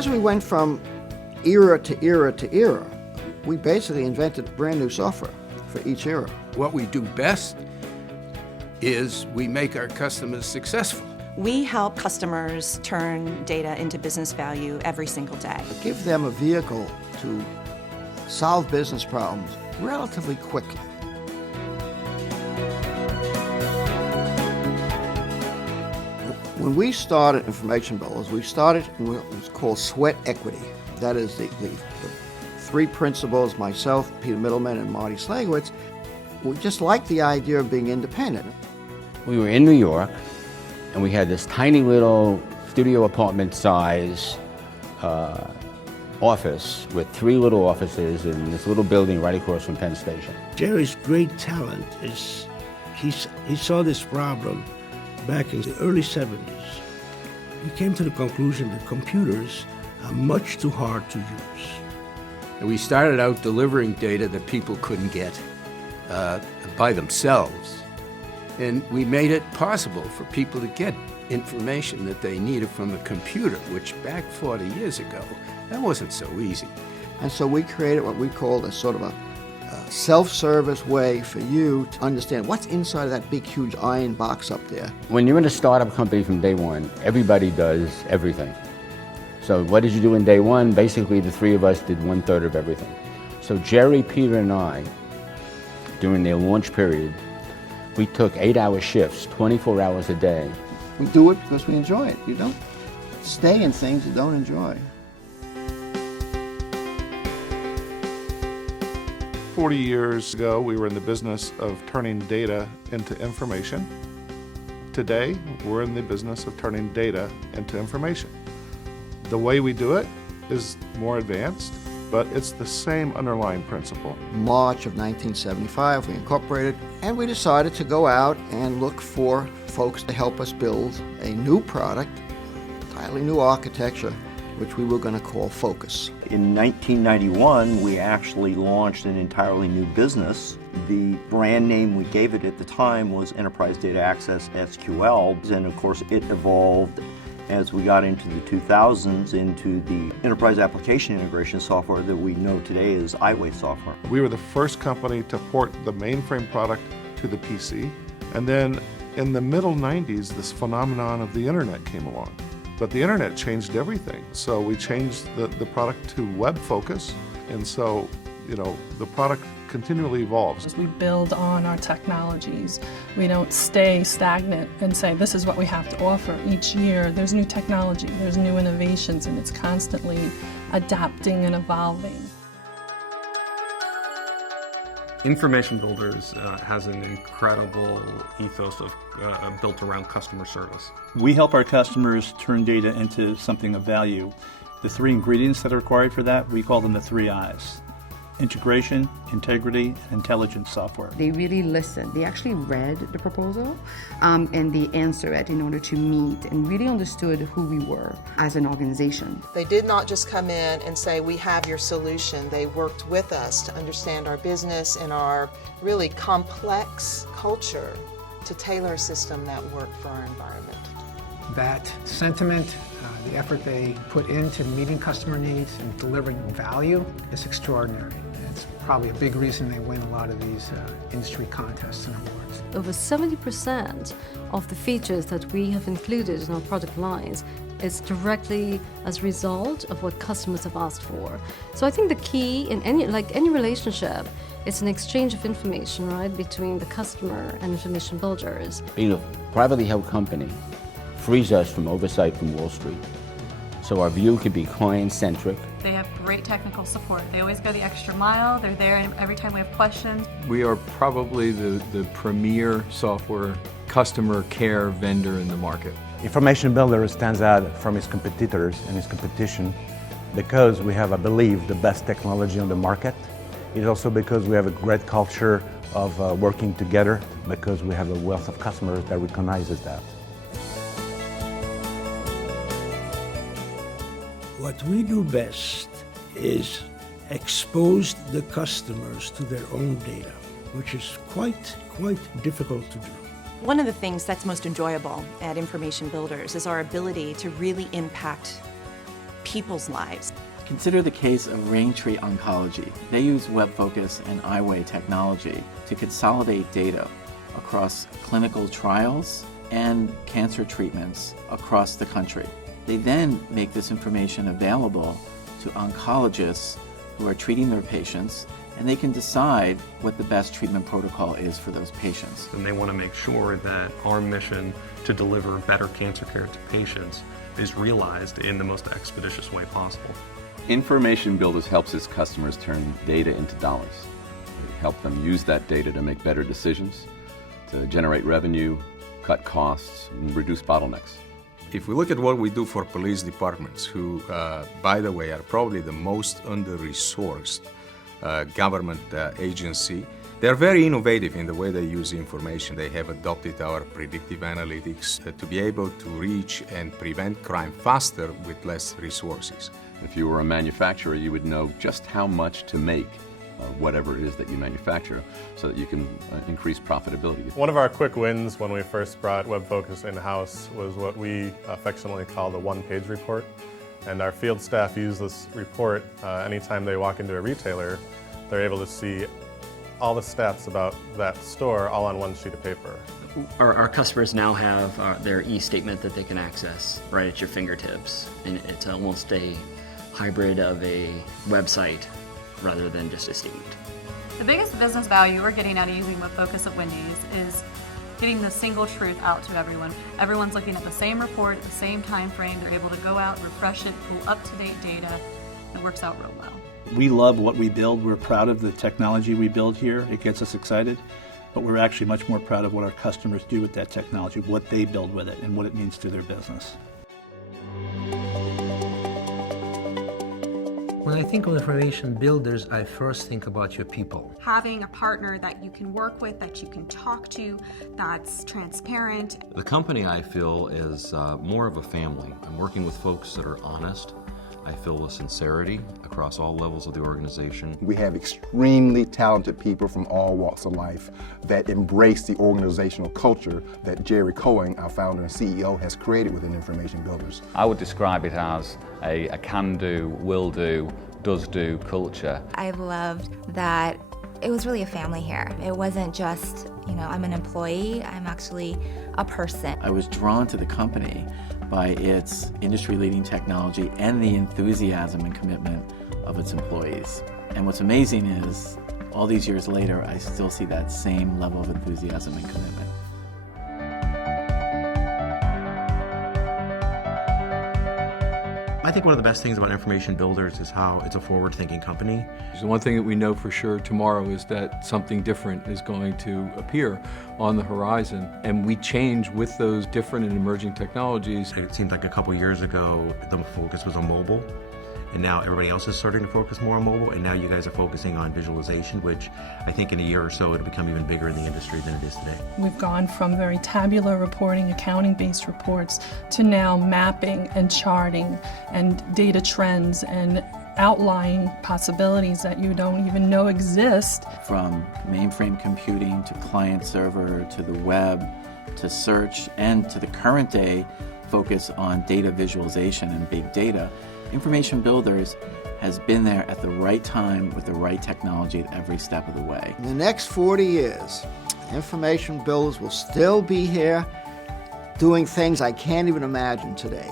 as we went from era to era to era, we basically invented brand new software for each era. What we do best is we make our customers successful. We help customers turn data into business value every single day. Give them a vehicle to solve business problems relatively quickly. When we started Information Builders, we started in what was called sweat equity. That is the three principals, myself, Peter Middleman, and Marty Slagowitz. We just liked the idea of being independent. We were in New York, and we had this tiny little studio apartment size office with three little offices in this little building right across from Penn Station. Jerry's great talent is he saw this problem back in the early 70s. He came to the conclusion that computers are much too hard to use. And we started out delivering data that people couldn't get by themselves. And we made it possible for people to get information that they needed from a computer, which back 40 years ago, that wasn't so easy. And so we created what we called a sort of a self-service way for you to understand what's inside of that big, huge iron box up there. When you're in a startup company from day one, everybody does everything. So what did you do in day one? Basically, the three of us did 1/3 of everything. So Jerry, Peter, and I, during their launch period, we took 8-hour shifts, 24 hours a day. We do it because we enjoy it. You don't stay in things you don't enjoy. 40 years ago, we were in the business of turning data into information. Today, we're in the business of turning data into information. The way we do it is more advanced, but it's the same underlying principle. March of 1975, we incorporated, and we decided to go out and look for folks to help us build a new product, entirely new architecture, which we were going to call Focus. In 1991, we actually launched an entirely new business. The brand name we gave it at the time was Enterprise Data Access SQL, and of course it evolved as we got into the 2000s into the enterprise application integration software that we know today as iWay software. We were the first company to port the mainframe product to the PC, and then in the middle 90s, this phenomenon of the internet came along. But the internet changed everything. So we changed the product to web focus. And so, the product continually evolves. As we build on our technologies, we don't stay stagnant and say, this is what we have to offer. Each year, there's new technology, there's new innovations, and it's constantly adapting and evolving. Information Builders has an incredible ethos of built around customer service. We help our customers turn data into something of value. The three ingredients that are required for that, we call them the 3 I's. Integration, integrity, and intelligent software. They really listened. They actually read the proposal and they answered it in order to meet and really understood who we were as an organization. They did not just come in and say, we have your solution. They worked with us to understand our business and our really complex culture to tailor a system that worked for our environment. That sentiment, the effort they put into meeting customer needs and delivering value is extraordinary. It's probably a big reason they win a lot of these industry contests and awards. Over 70% of the features that we have included in our product lines is directly as a result of what customers have asked for. So I think the key in any relationship, it's an exchange of information, right, between the customer and Information Builders. Being a privately held company frees us from oversight from Wall Street. So our view can be client-centric. They have great technical support. They always go the extra mile. They're there every time we have questions. We are probably the premier software customer care vendor in the market. Information Builder stands out from its competitors and its competition because we have, I believe, the best technology on the market. It's also because we have a great culture of working together, because we have a wealth of customers that recognizes that. What we do best is expose the customers to their own data, which is quite difficult to do. One of the things that's most enjoyable at Information Builders is our ability to really impact people's lives. Consider the case of Raintree Oncology. They use WebFocus and iWay technology to consolidate data across clinical trials and cancer treatments across the country. They then make this information available to oncologists who are treating their patients, and they can decide what the best treatment protocol is for those patients. And they want to make sure that our mission to deliver better cancer care to patients is realized in the most expeditious way possible. Information Builders helps its customers turn data into dollars. We help them use that data to make better decisions, to generate revenue, cut costs, and reduce bottlenecks. If we look at what we do for police departments, who, by the way, are probably the most under-resourced government agency, they're very innovative in the way they use information. They have adopted our predictive analytics to be able to reach and prevent crime faster with less resources. If you were a manufacturer, you would know just how much to make whatever it is that you manufacture so that you can increase profitability. One of our quick wins when we first brought WebFocus in-house was what we affectionately call the one-page report. And our field staff use this report anytime they walk into a retailer. They're able to see all the stats about that store all on one sheet of paper. Our customers now have their e-statement that they can access right at your fingertips. And it's almost a hybrid of a website rather than just a statement. The biggest business value we're getting out of using WebFocus at Wendy's is getting the single truth out to everyone. Everyone's looking at the same report at the same time frame. They're able to go out, refresh it, pull up-to-date data. It works out real well. We love what we build. We're proud of the technology we build here. It gets us excited, but we're actually much more proud of what our customers do with that technology, what they build with it, and what it means to their business. When I think of information builders, I first think about your people. Having a partner that you can work with, that you can talk to, that's transparent. The company, I feel, is more of a family. I'm working with folks that are honest. I feel with sincerity across all levels of the organization. We have extremely talented people from all walks of life that embrace the organizational culture that Jerry Cohen, our founder and CEO, has created within Information Builders. I would describe it as a can-do, will-do, does-do culture. I've loved that it was really a family here. It wasn't just, I'm an employee, I'm actually a person. I was drawn to the company by its industry-leading technology and the enthusiasm and commitment of its employees. And what's amazing is, all these years later, I still see that same level of enthusiasm and commitment. I think one of the best things about Information Builders is how it's a forward-thinking company. The one thing that we know for sure tomorrow is that something different is going to appear on the horizon, and we change with those different and emerging technologies. It seemed like a couple years ago the focus was on mobile, and now everybody else is starting to focus more on mobile, and now you guys are focusing on visualization, which I think in a year or so it'll become even bigger in the industry than it is today. We've gone from very tabular reporting, accounting-based reports, to now mapping and charting and data trends and outlying possibilities that you don't even know exist. From mainframe computing to client server to the web to search and to the current day focus on data visualization and big data, Information Builders has been there at the right time with the right technology at every step of the way. In the next 40 years, Information Builders will still be here doing things I can't even imagine today.